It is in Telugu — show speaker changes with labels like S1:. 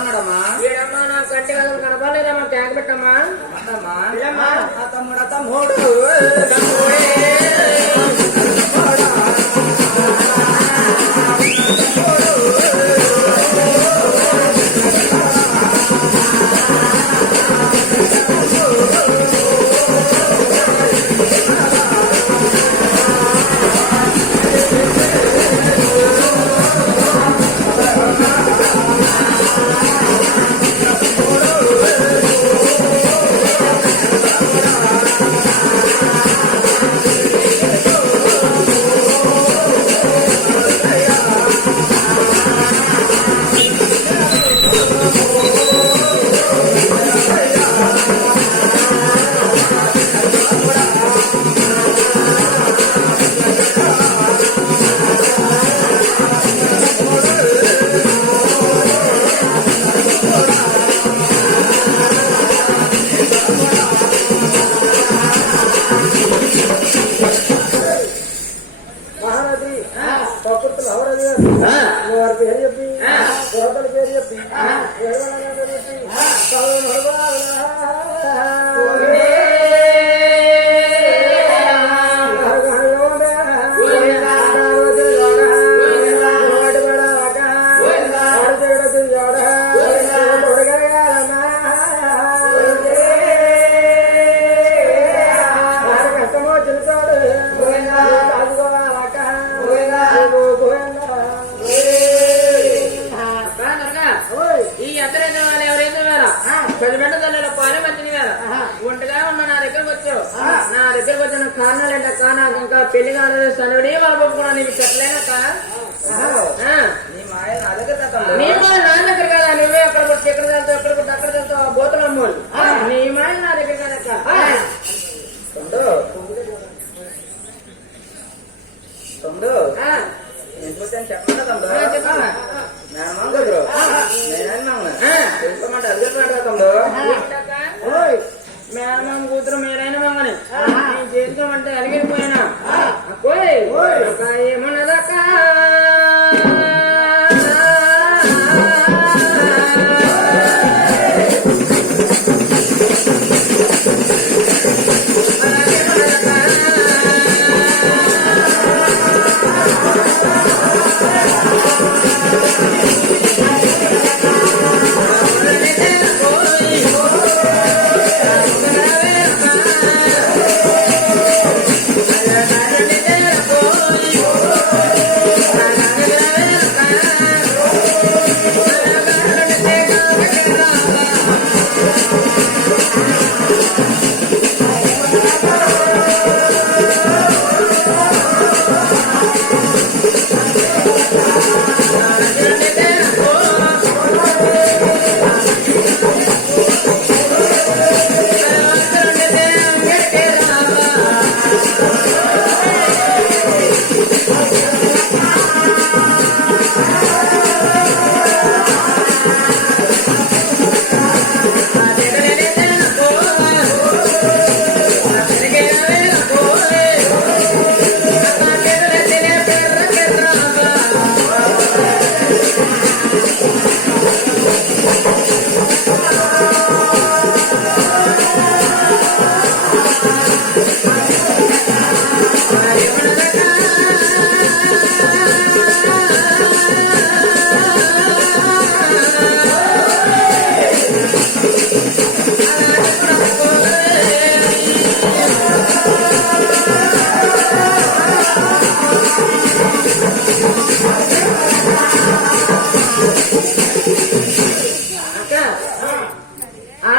S1: ఎవరన్నాడమ్మా
S2: వీడమ్మా నా కంటి కథలు కనపడలేదమ్మా ట్యాంక్ పెట్టమ్మా.
S1: ఆ తమ్ముడు తమ్ముడు.
S2: వారి పేరు చెప్పి పేరు చెప్పి
S3: ఈ ఎత్తరైన వాళ్ళు ఎవరైతే వేరా పది మంది తల్లిలో పాలు మంచిది వేరా ఒంటగా ఉన్న నా దగ్గరకు వచ్చావు. నా దగ్గరకు వచ్చిన కారణాలు ఏంట కారణాలు ఇంకా పెళ్ళి కాలేదు. సనుడి వాళ్ళు ఒప్పుకున్నా నీకు చెప్పలేనక్క
S1: నీ మాయ నా దగ్గర
S3: కదా? నువ్వే అక్కడ కొట్టి ఎక్కడ వెళ్తావు? ఎక్కడ కొట్టి అక్కడ వెళ్తావు? బోతులు అమ్మోళ్ళు. నీ మాయ నా దగ్గర కదక్క
S1: తమ్ముడు. ఆ, చెప్పండి తమ్ముడు?
S3: ఆ.
S1: మేనమామ కూతురు మీరైనా మంగని
S3: నేను చేద్దామంటే అలిగిపోయినా. ఏమన్నదక్కా?